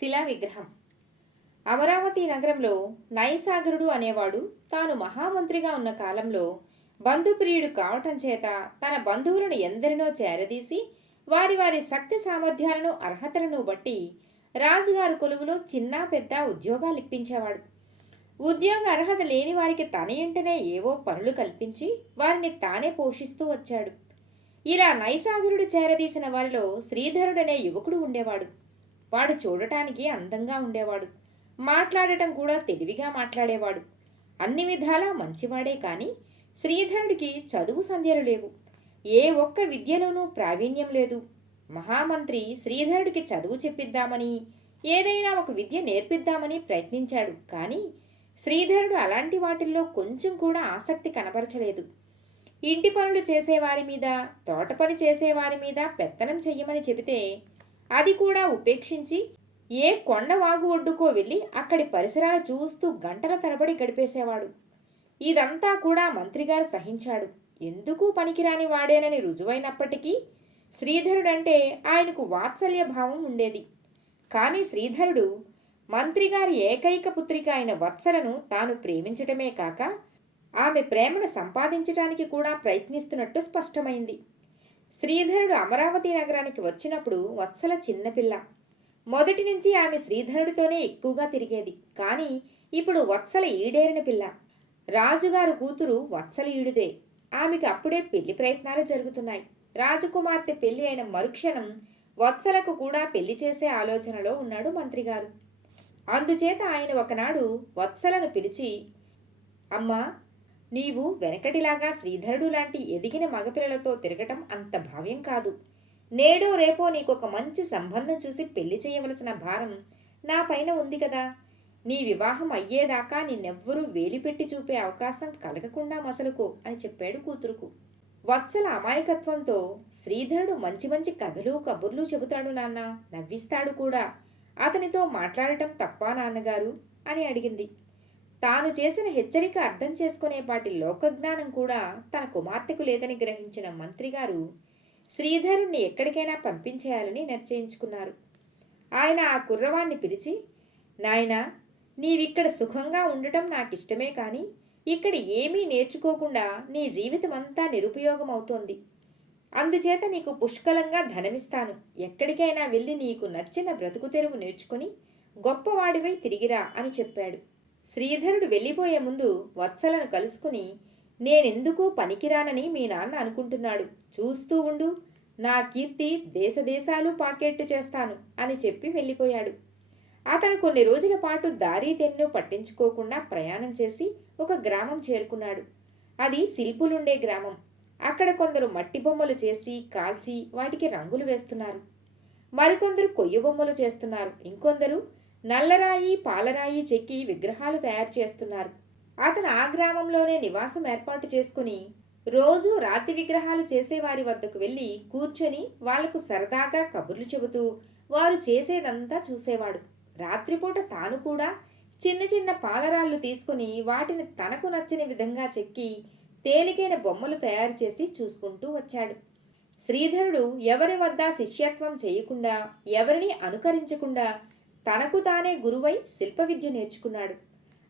శిలా విగ్రహం. అమరావతి నగరంలో నైసాగరుడు అనేవాడు తాను మహామంత్రిగా ఉన్న కాలంలో బంధుప్రియుడు కావటం చేత తన బంధువులను ఎందరినో చేరదీసి వారి వారి శక్తి సామర్థ్యాలను అర్హతలను బట్టి రాజుగారు కొలువులో చిన్న పెద్ద ఉద్యోగాలు ఇప్పించేవాడు. ఉద్యోగ అర్హత లేని వారికి తన ఇంటనే ఏవో పనులు కల్పించి వారిని తానే పోషిస్తూ వచ్చాడు. ఇలా నైసాగరుడు చేరదీసిన వారిలో శ్రీధరుడనే యువకుడు ఉండేవాడు. వాడు చూడటానికి అందంగా ఉండేవాడు. మాట్లాడటం కూడా తెలివిగా మాట్లాడేవాడు. అన్ని విధాలా మంచివాడే కాని శ్రీధరుడికి చదువు సంధ్యలు లేవు. ఏ ఒక్క విద్యలోనూ ప్రావీణ్యం లేదు. మహామంత్రి శ్రీధరుడికి చదువు చెప్పిద్దామని, ఏదైనా ఒక విద్య నేర్పిద్దామని ప్రయత్నించాడు. కానీ శ్రీధరుడు అలాంటి వాటిల్లో కొంచెం కూడా ఆసక్తి కనబరచలేదు. ఇంటి పనులు చేసేవారి మీద, తోట పని చేసేవారి మీద పెత్తనం చెయ్యమని చెబితే అది కూడా ఉపేక్షించి ఏ కొండవాగు ఒడ్డుకో వెళ్ళి అక్కడి పరిసరాలు చూస్తూ గంటల తరబడి గడిపేసేవాడు. ఇదంతా కూడా మంత్రిగారు సహించాడు. ఎందుకు పనికిరాని వాడేనని రుజువైనప్పటికీ శ్రీధరుడంటే ఆయనకు వాత్సల్య భావం ఉండేది. కానీ శ్రీధరుడు మంత్రిగారి ఏకైక పుత్రిక అయిన వత్సలను తాను ప్రేమించటమే కాక ఆమె ప్రేమను సంపాదించటానికి కూడా ప్రయత్నిస్తున్నట్టు స్పష్టమైంది. శ్రీధరుడు అమరావతి నగరానికి వచ్చినప్పుడు వత్సల చిన్నపిల్ల. మొదటి నుంచి ఆమె శ్రీధరుడితోనే ఎక్కువగా తిరిగేది. కానీ ఇప్పుడు వత్సల ఈడేరిన పిల్ల. రాజుగారు కూతురు వత్సల ఈడుదే. ఆమెకు అప్పుడే పెళ్లి ప్రయత్నాలు జరుగుతున్నాయి. రాజకుమార్తె పెళ్లి అయిన మరుక్షణం వత్సలకు కూడా పెళ్లి చేసే ఆలోచనలో ఉన్నాడు మంత్రిగారు. అందుచేత ఆయన ఒకనాడు వత్సలను పిలిచి, అమ్మా, నీవు వెనకటిలాగా శ్రీధరుడు లాంటి ఎదిగిన మగపిల్లలతో తిరగటం అంత భావ్యం కాదు. నేడో రేపో నీకొక మంచి సంబంధం చూసి పెళ్లి చేయవలసిన భారం నా పైన ఉంది కదా. నీ వివాహం అయ్యేదాకా నిన్నెవ్వరూ వేలిపెట్టి చూపే అవకాశం కలగకుండా మసలుకో అని చెప్పాడు కూతురుకు. వత్సల అమాయకత్వంతో, శ్రీధరుడు మంచి మంచి కథలు కబుర్లు చెబుతాడు నాన్న, నవ్విస్తాడు కూడా. అతనితో మాట్లాడటం తప్పా నాన్నగారు అని అడిగింది. తాను చేసిన హెచ్చరిక అర్థం చేసుకునేపాటి లోకజ్ఞానం కూడా తన కుమార్తెకు లేదని గ్రహించిన మంత్రిగారు శ్రీధరుణ్ణి ఎక్కడికైనా పంపించేయాలని నిశ్చయించుకున్నారు. ఆయన ఆ కుర్రవాణ్ణి పిలిచి, నాయనా, నీవిక్కడ సుఖంగా ఉండటం నాకిష్టమే కానీ ఇక్కడ ఏమీ నేర్చుకోకుండా నీ జీవితమంతా నిరుపయోగం అవుతోంది. అందుచేత నీకు పుష్కలంగా ధనమిస్తాను. ఎక్కడికైనా వెళ్ళి నీకు నచ్చిన బ్రతుకు తెరువు నేర్చుకుని గొప్పవాడివై తిరిగిరా అని చెప్పాడు. శ్రీధరుడు వెళ్ళిపోయే ముందు వత్సలను కలుసుకుని, నేనెందుకు పనికిరానని మీ నాన్న అనుకుంటున్నాడు. చూస్తూ ఉండు, నా కీర్తి దేశదేశాలు పాకెట్టు చేస్తాను అని చెప్పి వెళ్ళిపోయాడు. అతను కొన్ని రోజుల పాటు దారి తెన్ను పట్టించుకోకుండా ప్రయాణం చేసి ఒక గ్రామం చేరుకున్నాడు. అది శిల్పులుండే గ్రామం. అక్కడ కొందరు మట్టి బొమ్మలు చేసి కాల్చి వాటికి రంగులు వేస్తున్నారు. మరికొందరు కొయ్య బొమ్మలు చేస్తున్నారు. ఇంకొందరు నల్లరాయి పాలరాయి చెక్కి విగ్రహాలు తయారు చేస్తున్నారు. అతను ఆ గ్రామంలోనే నివాసం ఏర్పాటు చేసుకుని రోజూ రాతి విగ్రహాలు చేసేవారి వద్దకు వెళ్ళి కూర్చొని వాళ్లకు సరదాగా కబుర్లు చెబుతూ వారు చేసేదంతా చూసేవాడు. రాత్రిపూట తాను కూడా చిన్న చిన్న పాలరాళ్ళు తీసుకుని వాటిని తనకు నచ్చిన విధంగా చెక్కి తేలికైన బొమ్మలు తయారు చేసి చూసుకుంటూ వచ్చాడు. శ్రీధరుడు ఎవరి వద్ద శిష్యత్వం చేయకుండా, ఎవరిని అనుకరించకుండా తనకు తానే గురువై శిల్ప విద్య నేర్చుకున్నాడు.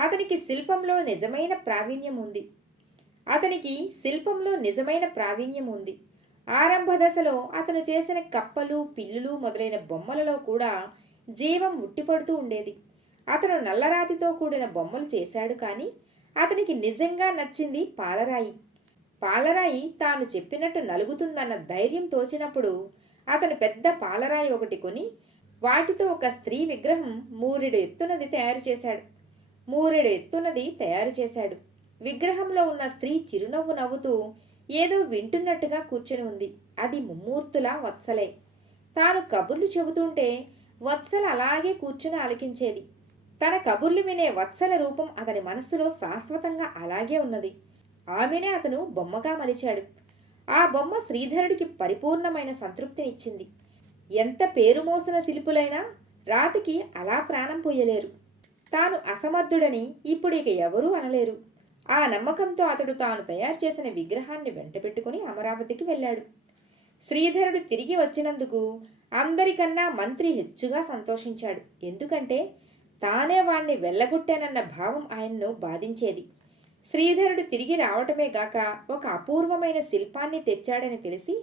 అతనికి శిల్పంలో నిజమైన ప్రావీణ్యం ఉంది. ఆరంభ దశలో అతను చేసిన కప్పలు, పిల్లులు మొదలైన బొమ్మలలో కూడా జీవం ఉట్టిపడుతూ ఉండేది. అతను నల్లరాతితో కూడిన బొమ్మలు చేశాడు. కానీ అతనికి నిజంగా నచ్చింది పాలరాయి. పాలరాయి తాను చెప్పినట్టు నలుగుతుందన్న ధైర్యం తోచినప్పుడు అతను పెద్ద పాలరాయి ఒకటి కొని వాటితో ఒక స్త్రీ విగ్రహం మూరెడు ఎత్తున్నది తయారు చేశాడు. విగ్రహంలో ఉన్న స్త్రీ చిరునవ్వు నవ్వుతూ ఏదో వింటున్నట్టుగా కూర్చొని ఉంది. అది ముమ్మూర్తులా వత్సలే. తాను కబుర్లు చెబుతుంటే వత్సల అలాగే కూర్చుని ఆలకించేది. తన కబుర్లు వినే వత్సల రూపం అతని మనస్సులో శాశ్వతంగా అలాగే ఉన్నది. ఆమెనే అతను బొమ్మగా మలిచాడు. ఆ బొమ్మ శ్రీధరుడికి పరిపూర్ణమైన సంతృప్తినిచ్చింది. ఎంత పేరు మోసిన శిల్పులైనా రాతికి అలా ప్రాణం పోయలేరు. తాను అసమర్థుడని ఇప్పుడు ఇక ఎవరూ అనలేరు. ఆ నమ్మకంతో అతడు తాను తయారు చేసిన విగ్రహాన్ని వెంటబెట్టుకుని అమరావతికి వెళ్ళాడు. శ్రీధరుడు తిరిగి వచ్చినందుకు అందరికన్నా మంత్రి హెచ్చుగా సంతోషించాడు. ఎందుకంటే తానే వాణ్ణి వెళ్ళగొట్టానన్న భావం ఆయన్ను బాధించేది. శ్రీధరుడు తిరిగి రావటమే గాక ఒక అపూర్వమైన శిల్పాన్ని తెచ్చాడని తెలిసి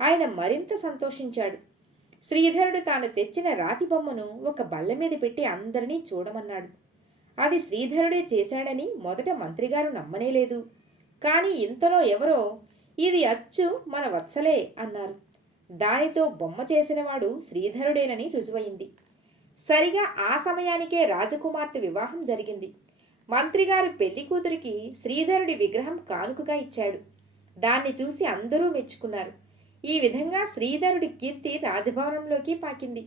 ఆయన మరింత సంతోషించాడు. శ్రీధరుడు తాను తెచ్చిన రాతి బొమ్మను ఒక బల్ల మీద పెట్టి అందరినీ చూడమన్నాడు. అది శ్రీధరుడే చేశాడని మొదట మంత్రిగారు నమ్మనేలేదు. కానీ ఇంతలో ఎవరో ఇది అచ్చు మన వత్సలే అన్నారు. దానితో బొమ్మ చేసినవాడు శ్రీధరుడేనని రుజువయింది. సరిగా ఆ సమయానికే రాజకుమార్తె వివాహం జరిగింది. మంత్రిగారు పెళ్లి కూతురికి శ్రీధరుడి విగ్రహం కానుకగా ఇచ్చాడు. దాన్ని చూసి అందరూ మెచ్చుకున్నారు. ఈ విధంగా శ్రీధరుడి కీర్తి రాజభవనంలోకి పాకింది.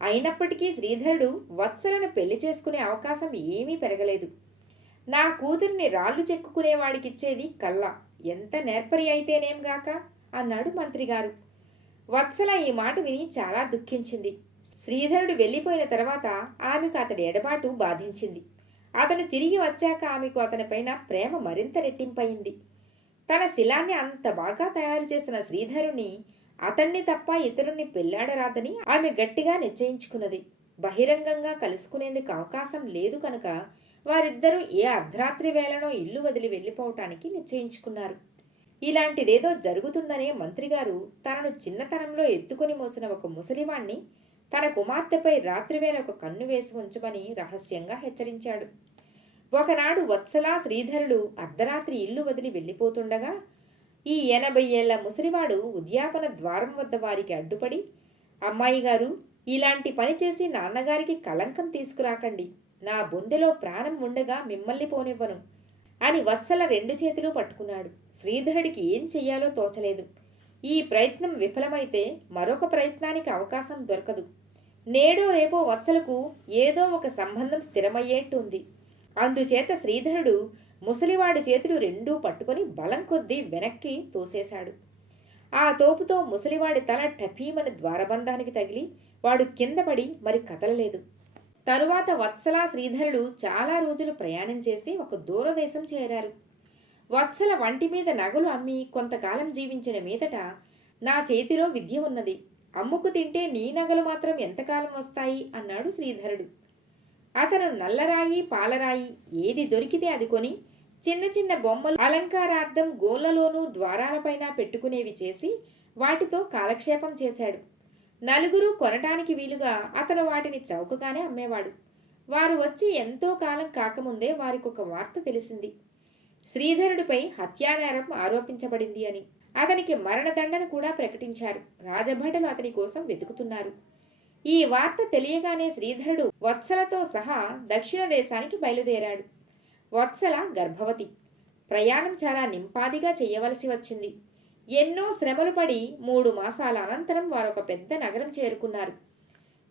అయినప్పటికీ శ్రీధరుడు వత్సలను పెళ్లి చేసుకునే అవకాశం ఏమీ పెరగలేదు. నా కూతురిని రాళ్ళు చెక్కుకునేవాడికిచ్చేది కల్లా, ఎంత నేర్పరి అయితేనేంగాక అన్నాడు మంత్రిగారు. వత్సల ఈ మాట విని చాలా దుఃఖించింది. శ్రీధరుడు వెళ్ళిపోయిన తర్వాత ఆమెకు అతడి ఎడబాటు బాధించింది. అతను తిరిగి వచ్చాక ఆమెకు అతనిపైన ప్రేమ మరింత రెట్టింపయింది. తన శిలాన్ని అంత బాగా తయారు చేసిన శ్రీధరుని అతన్ని తప్ప ఇతరుణ్ణి పెళ్లాడరాదని ఆమె గట్టిగా నిశ్చయించుకున్నది. బహిరంగంగా కలుసుకునేందుకు అవకాశం లేదు కనుక వారిద్దరూ ఏ అర్ధరాత్రి వేళనో ఇల్లు వదిలి వెళ్ళిపోవటానికి నిశ్చయించుకున్నారు. ఇలాంటిదేదో జరుగుతుందనే మంత్రిగారు తనను చిన్నతనంలో ఎత్తుకుని మోసిన ఒక ముసలివాణ్ణి తన కుమార్తెపై రాత్రివేళ ఒక కన్ను వేసి ఉంచమని రహస్యంగా హెచ్చరించాడు. ఒకనాడు వత్సల శ్రీధరుడు అర్ధరాత్రి ఇల్లు వదిలి వెళ్ళిపోతుండగా ఈ 80 ఏళ్ల ముసలివాడు ఉద్యాపన ద్వారం వద్ద వారికి అడ్డుపడి, అమ్మాయి గారు, ఇలాంటి పని చేసి నాన్నగారికి కళంకం తీసుకురాకండి. నా బొందెలో ప్రాణం ఉండగా మిమ్మల్ని పోనివ్వను అని వత్సల 2 చేతులు పట్టుకున్నాడు. శ్రీధరుడికి ఏం చెయ్యాలో తోచలేదు. ఈ ప్రయత్నం విఫలమైతే మరొక ప్రయత్నానికి అవకాశం దొరకదు. నేడో రేపో వత్సలకు ఏదో ఒక సంబంధం స్థిరమయ్యేట్టుంది. అందుచేత శ్రీధరుడు ముసలివాడి చేతులు 2 పట్టుకొని బలం కొద్దీ వెనక్కి తోసేశాడు. ఆ తోపుతో ముసలివాడి తల టపీమని ద్వారబంధానికి తగిలి వాడు కింద పడి మరి కదలలేదు. తరువాత వత్సల శ్రీధరుడు చాలా రోజులు ప్రయాణం చేసి ఒక దూరదేశం చేరారు. వత్సల వంటి మీద నగలు అమ్మి కొంతకాలం జీవించిన మీదట, నా చేతిలో విద్య ఉన్నది, అమ్ముకు తింటే నీ నగలు మాత్రం ఎంతకాలం వస్తాయి అన్నాడు శ్రీధరుడు. అతను నల్లరాయి పాలరాయి ఏది దొరికితే అది కొని చిన్న చిన్న బొమ్మలు అలంకారార్థం గోళ్లలోనూ ద్వారాలపైన పెట్టుకునేవి చేసి వాటితో కాలక్షేపం చేశాడు. నలుగురు కొనటానికి వీలుగా అతను వాటిని చౌకగానే అమ్మేవాడు. వారు వచ్చి ఎంతో కాలం కాకముందే వారికొక వార్త తెలిసింది. శ్రీధరుడిపై హత్యానేరం ఆరోపించబడింది అని. అతనికి మరణదండన కూడా ప్రకటించారు. రాజభటులు అతని కోసం వెతుకుతున్నారు. ఈ వార్త తెలియగానే శ్రీధరుడు వత్సలతో సహా దక్షిణ దేశానికి బయలుదేరాడు. వత్సల గర్భవతి. ప్రయాణం చాలా నింపాదిగా చెయ్యవలసి వచ్చింది. ఎన్నో శ్రమలు పడి 3 మాసాల అనంతరం వారొక పెద్ద నగరం చేరుకున్నారు.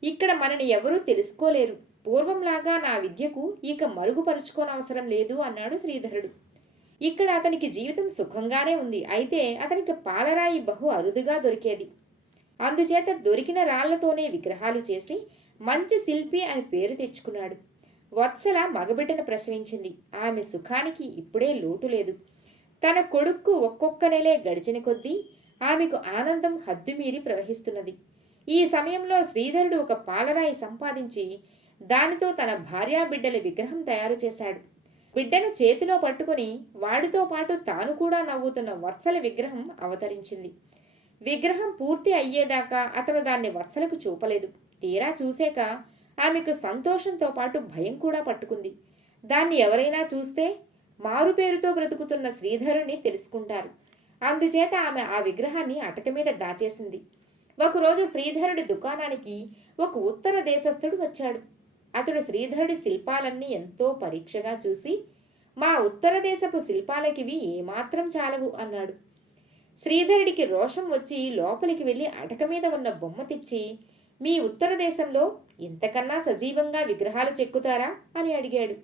ఇక్కడ మనని ఎవరూ తెలుసుకోలేరు. పూర్వంలాగా నా విద్యకు ఇక మరుగుపరుచుకోనవసరం లేదు అన్నాడు శ్రీధరుడు. ఇక్కడ అతనికి జీవితం సుఖంగానే ఉంది. అయితే అతనికి పాలరాయి బహు అరుదుగా దొరికేది. అందుచేత దొరికిన రాళ్లతోనే విగ్రహాలు చేసి మంచి శిల్పి అని పేరు తెచ్చుకున్నాడు. వత్సల మగబిడ్డను ప్రసవించింది. ఆమె సుఖానికి ఇప్పుడే లోటు లేదు. తన కొడుక్కు ఒక్కొక్క నెలే గడిచిన కొద్దీ ఆమెకు ఆనందం హద్దుమీరి ప్రవహిస్తున్నది. ఈ సమయంలో శ్రీధరుడు ఒక పాలరాయి సంపాదించి దానితో తన భార్యాబిడ్డల విగ్రహం తయారు చేశాడు. బిడ్డను చేతిలో పట్టుకుని వాడితో పాటు తాను కూడా నవ్వుతున్న వత్సల విగ్రహం అవతరించింది. విగ్రహం పూర్తి అయ్యేదాకా అతను దాన్ని వత్సలకు చూపలేదు. తీరా చూశాక ఆమెకు సంతోషంతో పాటు భయం కూడా పట్టుకుంది. దాన్ని ఎవరైనా చూస్తే మారుపేరుతో బ్రతుకుతున్న శ్రీధరుని తెలుసుకుంటారు. అందుచేత ఆమె ఆ విగ్రహాన్ని అటక మీద దాచేసింది. ఒకరోజు శ్రీధరుడి దుకాణానికి ఒక ఉత్తర దేశస్థుడు వచ్చాడు. అతడు శ్రీధరుడి శిల్పాలన్నీ ఎంతో పరీక్షగా చూసి, మా ఉత్తర దేశపు శిల్పాలకివి ఏమాత్రం చాలవు అన్నాడు. శ్రీధరుడికి రోషం వచ్చి లోపలికి వెళ్ళి అటక మీద ఉన్న బొమ్మ తెచ్చి, మీ ఉత్తర దేశంలో ఇంతకన్నా సజీవంగా విగ్రహాలు చెక్కుతారా అని అడిగాడు.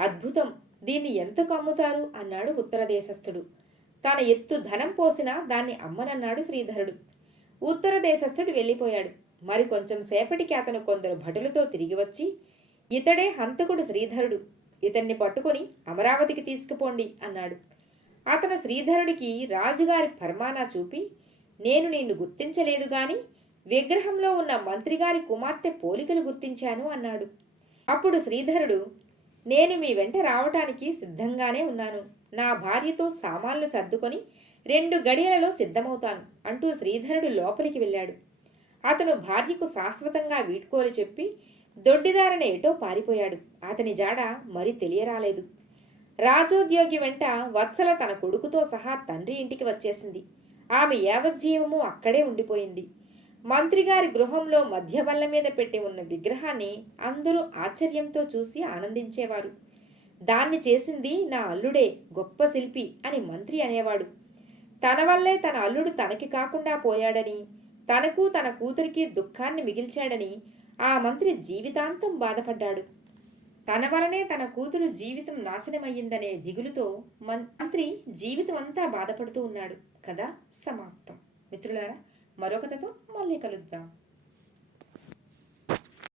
అద్భుతం, దీన్ని ఎంతకు అమ్ముతారు అన్నాడు ఉత్తర దేశస్థుడు. తన ఎత్తు ధనం పోసినా దాన్ని అమ్మనన్నాడు శ్రీధరుడు. ఉత్తర దేశస్థుడు వెళ్ళిపోయాడు. మరి కొంచెం సేపటికి అతను కొందరు భటులతో తిరిగి వచ్చి, ఇతడే హంతకుడు శ్రీధరుడు, ఇతన్ని పట్టుకొని అమరావతికి తీసుకుపోండి అన్నాడు. అతను శ్రీధరుడికి రాజుగారి ఫర్మానా చూపి, నేను నిన్ను గుర్తించలేదు గాని విగ్రహంలో ఉన్న మంత్రిగారి కుమార్తె పోలికలు గుర్తించాను అన్నాడు. అప్పుడు శ్రీధరుడు, నేను మీ వెంట రావటానికి సిద్ధంగానే ఉన్నాను. నా భార్యతో సామాన్లు సర్దుకొని 2 గడియలలో సిద్ధమవుతాను అంటూ శ్రీధరుడు లోపలికి వెళ్ళాడు. అతను భార్యకు శాశ్వతంగా వీడ్కోలు చెప్పి దొడ్డిదారిన ఎటో పారిపోయాడు. అతని జాడ మరి తెలియరాలేదు. రాజోద్యోగి వెంట వత్సల తన కొడుకుతో సహా తండ్రి ఇంటికి వచ్చేసింది. ఆమె యావజ్జీవము అక్కడే ఉండిపోయింది. మంత్రిగారి గృహంలో మధ్య బల్ల మీద పెట్టి ఉన్న విగ్రహాన్ని అందరూ ఆశ్చర్యంతో చూసి ఆనందించేవారు. దాన్ని చేసింది నా అల్లుడే, గొప్ప శిల్పి అని మంత్రి అనేవాడు. తన వల్లే తన అల్లుడు తనకి కాకుండా పోయాడని, తనకు తన కూతురికి దుఃఖాన్ని మిగిల్చాడని ఆ మంత్రి జీవితాంతం బాధపడ్డాడు. తన వలనే తన కూతురు జీవితం నాశనమయ్యిందనే దిగులుతో మంత్రి జీవితం అంతా బాధపడుతూ ఉన్నాడు. కథ సమాప్తం. మిత్రులారా, మరొక కథతో మళ్ళీ కలుద్దాం.